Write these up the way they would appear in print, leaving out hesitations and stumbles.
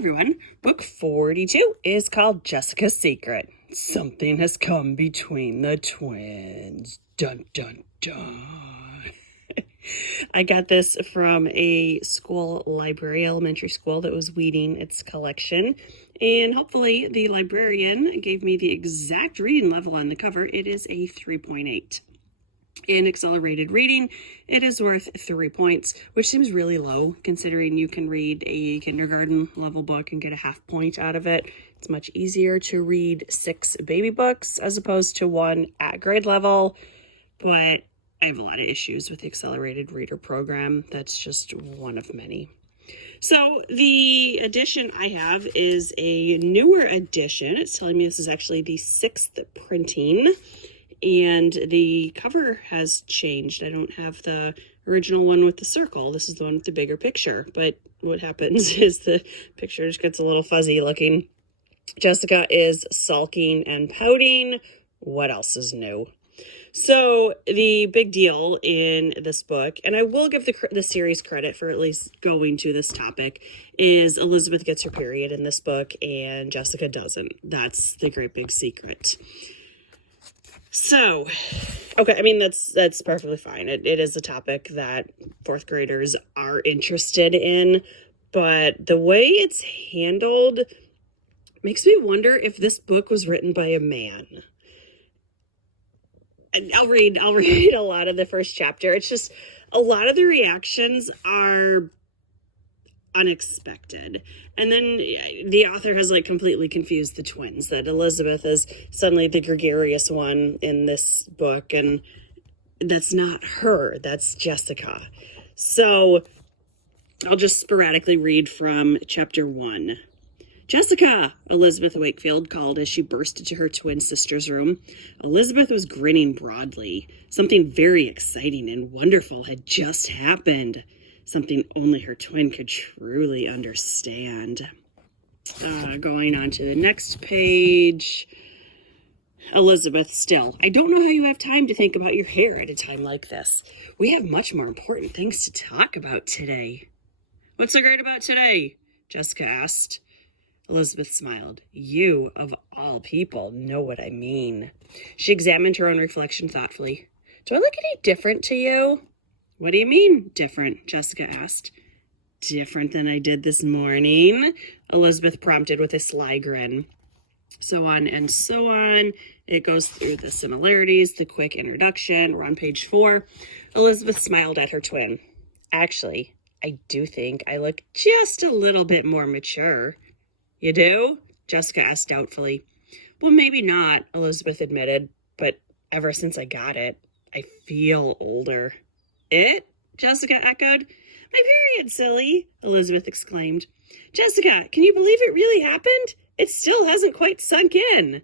everyone. Book 42 is called Jessica's Secret. Something has come between the twins. Dun, dun, dun. I got this from a school library, elementary school, that was weeding its collection. And hopefully the librarian gave me the exact reading level on the cover. It is a 3.8. In accelerated reading, it is worth 3 points, which seems really low considering you can read a kindergarten level book and get a half point out of it. It's much easier to read 6 baby books as opposed to 1 at grade level, but I have a lot of issues with the accelerated reader program. That's just one of many. So the edition I have is a newer edition. It's telling me this is actually the 6th printing. And the cover has changed. I don't have the original one with the circle. This is the one with the bigger picture. But what happens is the picture just gets a little fuzzy looking. Jessica is sulking and pouting. What else is new? So the big deal in this book, and I will give the series credit for at least going to this topic, is Elizabeth gets her period in this book and Jessica doesn't. That's the great big secret. So, okay, I mean, that's perfectly fine. It is a topic that 4th graders are interested in, but the way it's handled makes me wonder if this book was written by a man. And I'll read a lot of the first chapter. It's just a lot of the reactions are unexpected. And then the author has completely confused the twins, that Elizabeth is suddenly the gregarious one in this book, and that's not her, that's Jessica. So I'll just sporadically read from chapter 1. Jessica, Elizabeth Wakefield called as she burst into her twin sister's room. Elizabeth was grinning broadly. Something very exciting and wonderful had just happened. Something only her twin could truly understand. Going on to the next page. Elizabeth still. I don't know how you have time to think about your hair at a time like this. We have much more important things to talk about today. What's so great about today? Jessica asked. Elizabeth smiled. You, of all people, know what I mean. She examined her own reflection thoughtfully. Do I look any different to you? What do you mean, different? Jessica asked. Different than I did this morning, Elizabeth prompted with a sly grin. So on and so on. It goes through the similarities, the quick introduction. We're on page 4. Elizabeth smiled at her twin. Actually, I do think I look just a little bit more mature. You do? Jessica asked doubtfully. Well, maybe not, Elizabeth admitted, but ever since I got it, I feel older. It? Jessica echoed. My period, silly, Elizabeth exclaimed. Jessica, can you believe it really happened? It still hasn't quite sunk in.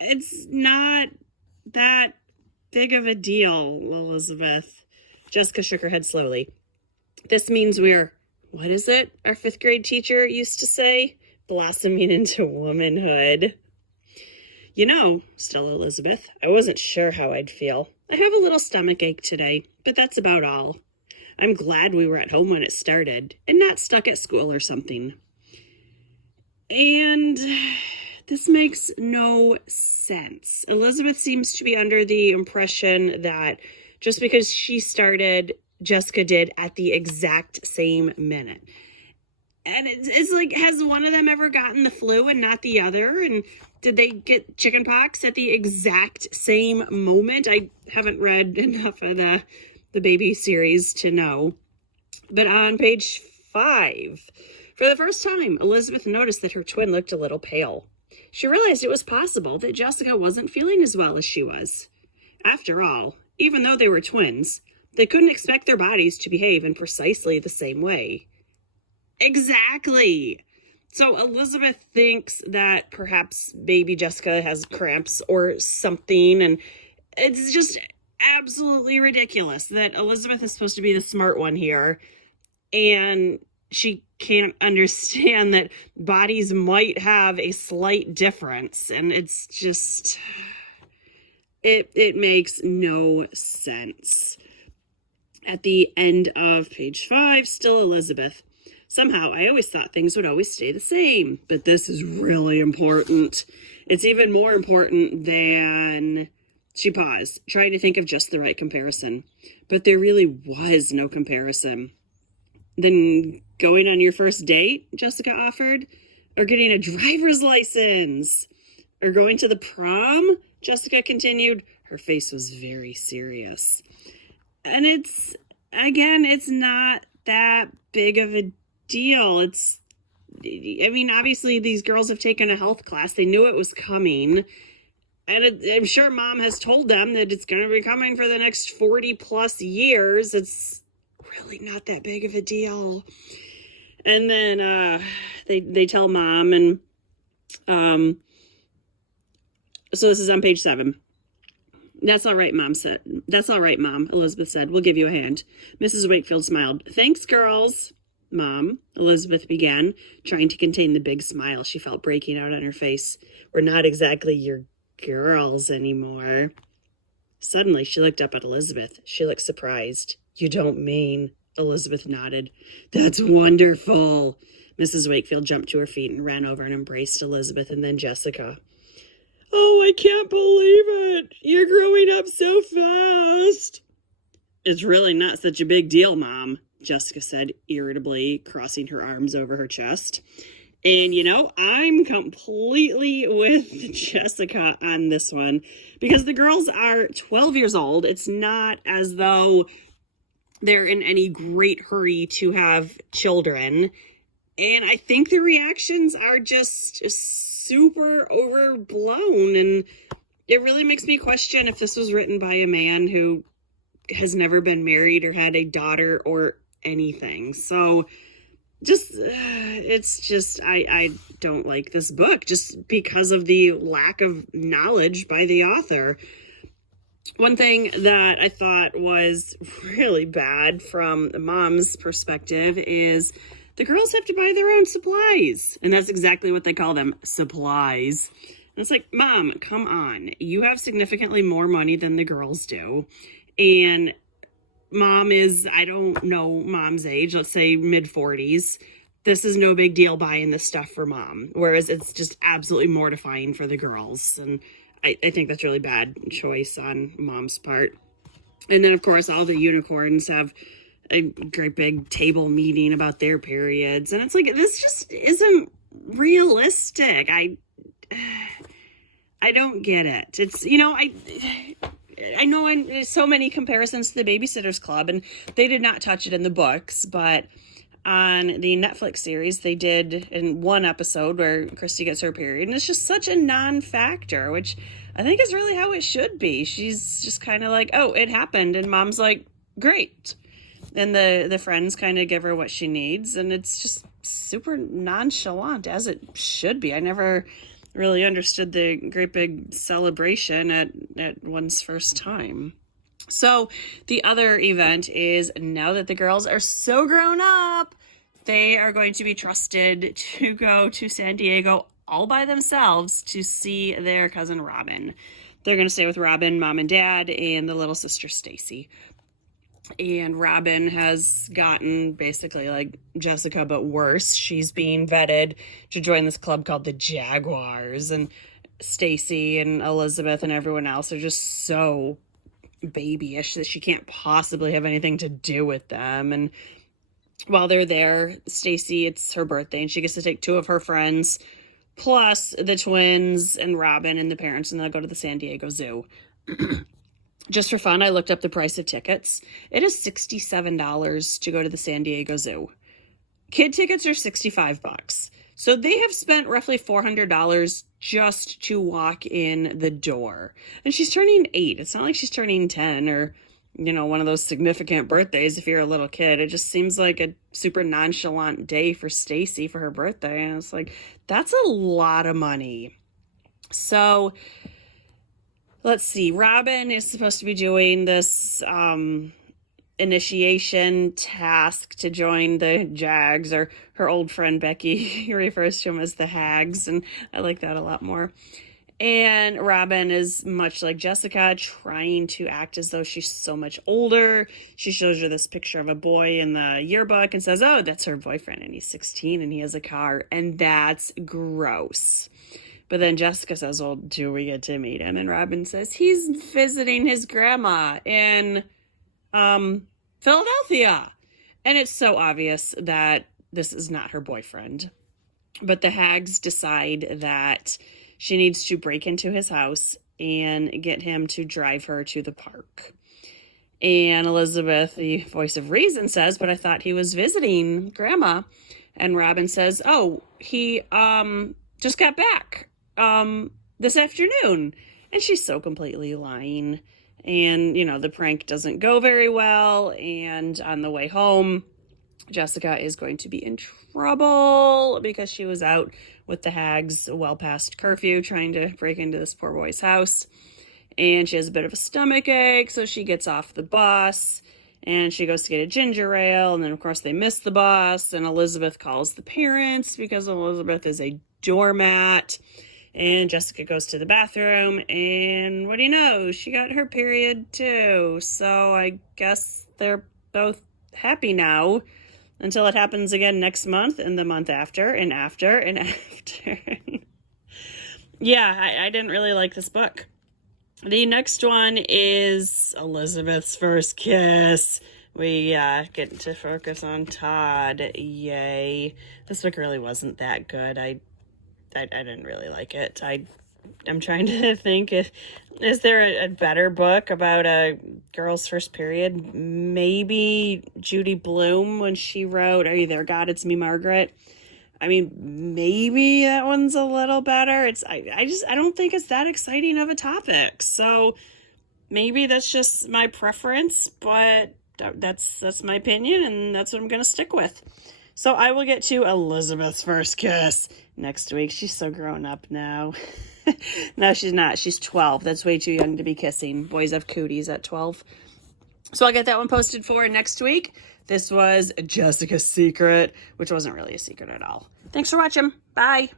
It's not that big of a deal, Elizabeth. Jessica shook her head slowly. This means we're, what is it our 5th grade teacher used to say? Blossoming into womanhood. You know, still Elizabeth, I wasn't sure how I'd feel. I have a little stomach ache today, but that's about all. I'm glad we were at home when it started and not stuck at school or something. And this makes no sense. Elizabeth seems to be under the impression that just because she started, Jessica did at the exact same minute. And it's like, has one of them ever gotten the flu and not the other? And did they get chicken pox at the exact same moment? I haven't read enough of the baby series to know. But on page 5, for the first time, Elizabeth noticed that her twin looked a little pale. She realized it was possible that Jessica wasn't feeling as well as she was. After all, even though they were twins, they couldn't expect their bodies to behave in precisely the same way. Exactly. So Elizabeth thinks that perhaps baby Jessica has cramps or something, and it's just absolutely ridiculous that Elizabeth is supposed to be the smart one here, and she can't understand that bodies might have a slight difference, and it's just, it makes no sense. At the end of page 5, still Elizabeth. Somehow, I always thought things would always stay the same, but this is really important. It's even more important than... She paused, trying to think of just the right comparison. But there really was no comparison. Then going on your first date, Jessica offered, or getting a driver's license, or going to the prom, Jessica continued. Her face was very serious. And it's not that big of a deal. Obviously these girls have taken a health class. They knew it was coming. And I'm sure mom has told them that it's going to be coming for the next 40 plus years. It's really not that big of a deal. And then they tell mom, and so this is on page 7. That's all right, Mom said. That's all right, Mom, Elizabeth said. We'll give you a hand. Mrs. Wakefield smiled. Thanks, girls. Mom, Elizabeth began, trying to contain the big smile she felt breaking out on her face. We're not exactly your girls anymore. Suddenly, she looked up at Elizabeth. She looked surprised. You don't mean... Elizabeth nodded. That's wonderful. Mrs. Wakefield jumped to her feet and ran over and embraced Elizabeth and then Jessica. Oh, I can't believe it. You're growing up so fast. It's really not such a big deal, Mom, Jessica said irritably, crossing her arms over her chest. And, I'm completely with Jessica on this one because the girls are 12 years old. It's not as though they're in any great hurry to have children. And I think the reactions are just super overblown. And it really makes me question if this was written by a man who has never been married or had a daughter or anything. So I don't like this book just because of the lack of knowledge by the author. One thing that I thought was really bad from the mom's perspective is the girls have to buy their own supplies. And that's exactly what they call them, supplies. And it's like, Mom, come on. You have significantly more money than the girls do. And Mom is, I don't know Mom's age, let's say mid-40s. This is no big deal buying this stuff for Mom. Whereas it's just absolutely mortifying for the girls. And I think that's really bad choice on Mom's part. And then, of course, all the unicorns have a great big table meeting about their periods. And it's like, this just isn't realistic. I don't get it. It's, I know so many comparisons to the Babysitter's Club, and they did not touch it in the books, but on the Netflix series, they did in one episode where Christy gets her period, and it's just such a non-factor, which I think is really how it should be. She's just kind of like, oh, it happened, and Mom's like, great. And the friends kind of give her what she needs, and it's just super nonchalant, as it should be. I never really understood the great big celebration at one's first time. So the other event is now that the girls are so grown up, they are going to be trusted to go to San Diego all by themselves to see their cousin Robin. They're going to stay with Robin, Mom and Dad, and the little sister Stacy. And Robin has gotten basically like Jessica, but worse. She's being vetted to join this club called the Jaguars. And Stacy and Elizabeth and everyone else are just so babyish that she can't possibly have anything to do with them. And while they're there, Stacy, it's her birthday, and she gets to take 2 of her friends, plus the twins and Robin and the parents, and they'll go to the San Diego Zoo. Just for fun, I looked up the price of tickets. It is $67 to go to the San Diego Zoo. Kid tickets are $65. So they have spent roughly $400 just to walk in the door. And she's turning 8. It's not like she's turning 10 or, one of those significant birthdays if you're a little kid. It just seems like a super nonchalant day for Stacy for her birthday. And it's like, that's a lot of money. So let's see. Robin is supposed to be doing this initiation task to join the Jags, or her old friend Becky refers to them as the Hags, and I like that a lot more. And Robin is much like Jessica, trying to act as though she's so much older. She shows her this picture of a boy in the yearbook and says, oh, that's her boyfriend, and he's 16 and he has a car, and that's gross. But then Jessica says, well, do we get to meet him? And Robin says, he's visiting his grandma in Philadelphia. And it's so obvious that this is not her boyfriend. But the hags decide that she needs to break into his house and get him to drive her to the park. And Elizabeth, the voice of reason, says, but I thought he was visiting Grandma. And Robin says, oh, he just got back this afternoon. And she's so completely lying. And, you know, the prank doesn't go very well. And on the way home, Jessica is going to be in trouble because she was out with the hags well past curfew trying to break into this poor boy's house. And she has a bit of a stomach ache, so she gets off the bus and she goes to get a ginger ale. And then, of course, they miss the bus. And Elizabeth calls the parents because Elizabeth is a doormat. And Jessica goes to the bathroom. And what do you know? She got her period, too. So I guess they're both happy now. Until it happens again next month and the month after and after and after. Yeah, I didn't really like this book. The next one is Elizabeth's First Kiss. We get to focus on Todd. Yay. This book really wasn't that good. I didn't really like it. I'm trying to think, is there a better book about a girl's first period? Maybe Judy Blume when she wrote Are You There, God? It's Me, Margaret. I mean, maybe that one's a little better. I don't think it's that exciting of a topic. So maybe that's just my preference, but that's my opinion, and that's what I'm going to stick with. So I will get to Elizabeth's First Kiss next week. She's so grown up now. No, she's not. She's 12. That's way too young to be kissing. Boys have cooties at 12. So I'll get that one posted for next week. This was Jessica's Secret, which wasn't really a secret at all. Thanks for watching. Bye.